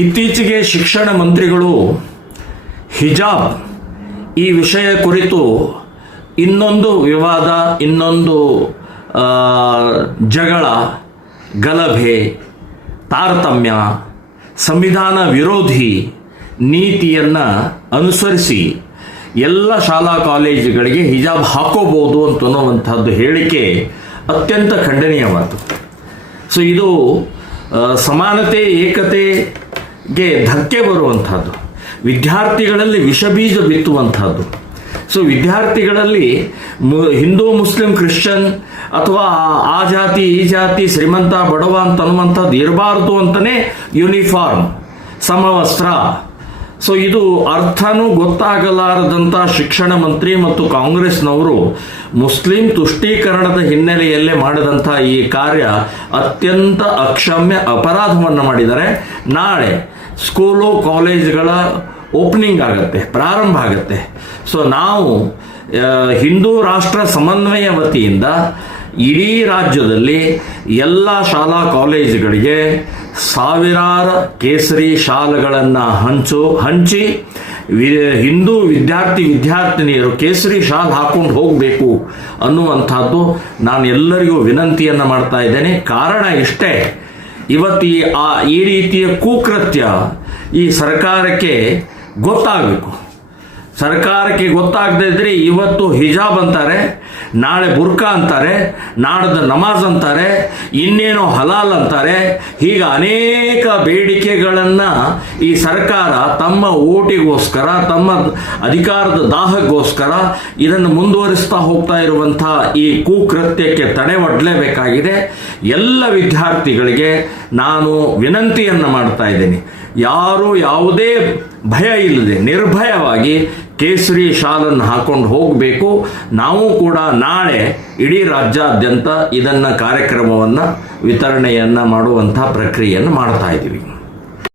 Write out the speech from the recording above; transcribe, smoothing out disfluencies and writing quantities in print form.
ಇತ್ತೀಚೆಗೆ ಶಿಕ್ಷಣ ಮಂತ್ರಿಗಳು ಹಿಜಾಬ್ ಈ ವಿಷಯ ಕುರಿತು ಇನ್ನೊಂದು ವಿವಾದ, ಇನ್ನೊಂದು ಜಗಳ, ಗಲಭೆ, ತಾರತಮ್ಯ, ಸಂವಿಧಾನ ವಿರೋಧಿ ನೀತಿಯನ್ನು ಅನುಸರಿಸಿ ಎಲ್ಲ ಶಾಲಾ ಕಾಲೇಜುಗಳಿಗೆ ಹಿಜಾಬ್ ಹಾಕೋಬಹುದು ಅಂತನ್ನುವಂಥದ್ದು ಹೇಳಿಕೆ ಅತ್ಯಂತ ಖಂಡನೀಯವಾದ್ದು. ಸೊ ಇದು ಸಮಾನತೆ, ಏಕತೆಗೆ ಧಕ್ಕೆ ಬರುವಂಥದ್ದು, ವಿದ್ಯಾರ್ಥಿಗಳಲ್ಲಿ ವಿಷಬೀಜ ಬಿತ್ತುವಂಥದ್ದು. ಸೊ ವಿದ್ಯಾರ್ಥಿಗಳಲ್ಲಿ ಹಿಂದೂ, ಮುಸ್ಲಿಂ, ಕ್ರಿಶ್ಚಿಯನ್ ಅಥವಾ ಆ ಜಾತಿ ಈ ಜಾತಿ, ಶ್ರೀಮಂತ ಬಡವ ಅಂತ ಅನ್ನುವಂಥದ್ದು ಇರಬಾರ್ದು ಅಂತಲೇ ಯೂನಿಫಾರ್ಮ್, ಸಮವಸ್ತ್ರ. ಸೊ ಇದು ಅರ್ಥನೂ ಗೊತ್ತಾಗಲಾರದಂಥ ಶಿಕ್ಷಣ ಮಂತ್ರಿ ಮತ್ತು ಕಾಂಗ್ರೆಸ್ನವರು ಮುಸ್ಲಿಂ ತುಷ್ಟೀಕರಣದ ಹಿನ್ನೆಲೆಯಲ್ಲೇ ಮಾಡಿದಂಥ ಈ ಕಾರ್ಯ ಅತ್ಯಂತ ಅಕ್ಷಮ್ಯ ಅಪರಾಧವನ್ನು ಮಾಡಿದ್ದಾರೆ. ನಾಳೆ ಸ್ಕೂಲು ಕಾಲೇಜುಗಳ ಓಪನಿಂಗ್ ಆಗುತ್ತೆ, ಪ್ರಾರಂಭ ಆಗುತ್ತೆ. ಸೊ ನಾವು ಹಿಂದೂ ರಾಷ್ಟ್ರ ಸಮನ್ವಯ ವತಿಯಿಂದ ಇಡೀ ರಾಜ್ಯದಲ್ಲಿ ಎಲ್ಲ ಶಾಲಾ ಕಾಲೇಜುಗಳಿಗೆ ಸಾವಿರಾರು ಕೇಸರಿ ಶಾಲ್ಗಳನ್ನು ಹಂಚಿ ಹಿಂದೂ ವಿದ್ಯಾರ್ಥಿನಿಯರು ಕೇಸರಿ ಶಾಲ್ ಹಾಕೊಂಡು ಹೋಗಬೇಕು ಅನ್ನುವಂಥದ್ದು ನಾನು ಎಲ್ಲರಿಗೂ ವಿನಂತಿಯನ್ನು ಮಾಡ್ತಾ ಇದ್ದೇನೆ. ಕಾರಣ ಇಷ್ಟೇ, ಇವತ್ತು ಈ ರೀತಿಯ ಕುಕೃತ್ಯ ಈ ಸರ್ಕಾರಕ್ಕೆ ಗೊತ್ತಾಗಬೇಕು. ಸರ್ಕಾರಕ್ಕೆ ಗೊತ್ತಾಗದೇ ಇದ್ರೆ ಇವತ್ತು ಹಿಜಾಬ್ ಅಂತಾರೆ, ನಾಳೆ ಬುರ್ಕಾ ಅಂತಾರೆ, ನಾಡ್ದು ನಮಾಜ್ ಅಂತಾರೆ, ಇನ್ನೇನೋ ಹಲಾಲ್ ಅಂತಾರೆ. ಹೀಗೆ ಅನೇಕ ಬೇಡಿಕೆಗಳನ್ನು ಈ ಸರ್ಕಾರ ತಮ್ಮ ಓಟಿಗೋಸ್ಕರ, ತಮ್ಮ ಅಧಿಕಾರದ ದಾಹಕ್ಕೋಸ್ಕರ ಇದನ್ನು ಮುಂದುವರಿಸ್ತಾ ಹೋಗ್ತಾ ಇರುವಂಥ ಈ ಕುಕೃತ್ಯಕ್ಕೆ ತಡೆ ಒಡ್ಡಲೇಬೇಕಾಗಿದೆ. ಎಲ್ಲ ವಿದ್ಯಾರ್ಥಿಗಳಿಗೆ ನಾನು ವಿನಂತಿಯನ್ನು ಮಾಡ್ತಾ ಇದ್ದೀನಿ, ಯಾರು ಯಾವುದೇ ಭಯ ಇಲ್ಲದೆ ನಿರ್ಭಯವಾಗಿ ಕೇಸರಿ ಶಾಲನ್ನು ಹಾಕೊಂಡು ಹೋಗಬೇಕು. ನಾವು ಕೂಡ ನಾಳೆ ಇಡೀ ರಾಜ್ಯಾದ್ಯಂತ ಇದನ್ನು ಕಾರ್ಯಕ್ರಮವನ್ನು ವಿತರಣೆಯನ್ನು ಮಾಡುವಂಥ ಪ್ರಕ್ರಿಯೆಯನ್ನು ಮಾಡ್ತಾ ಇದ್ದೀವಿ.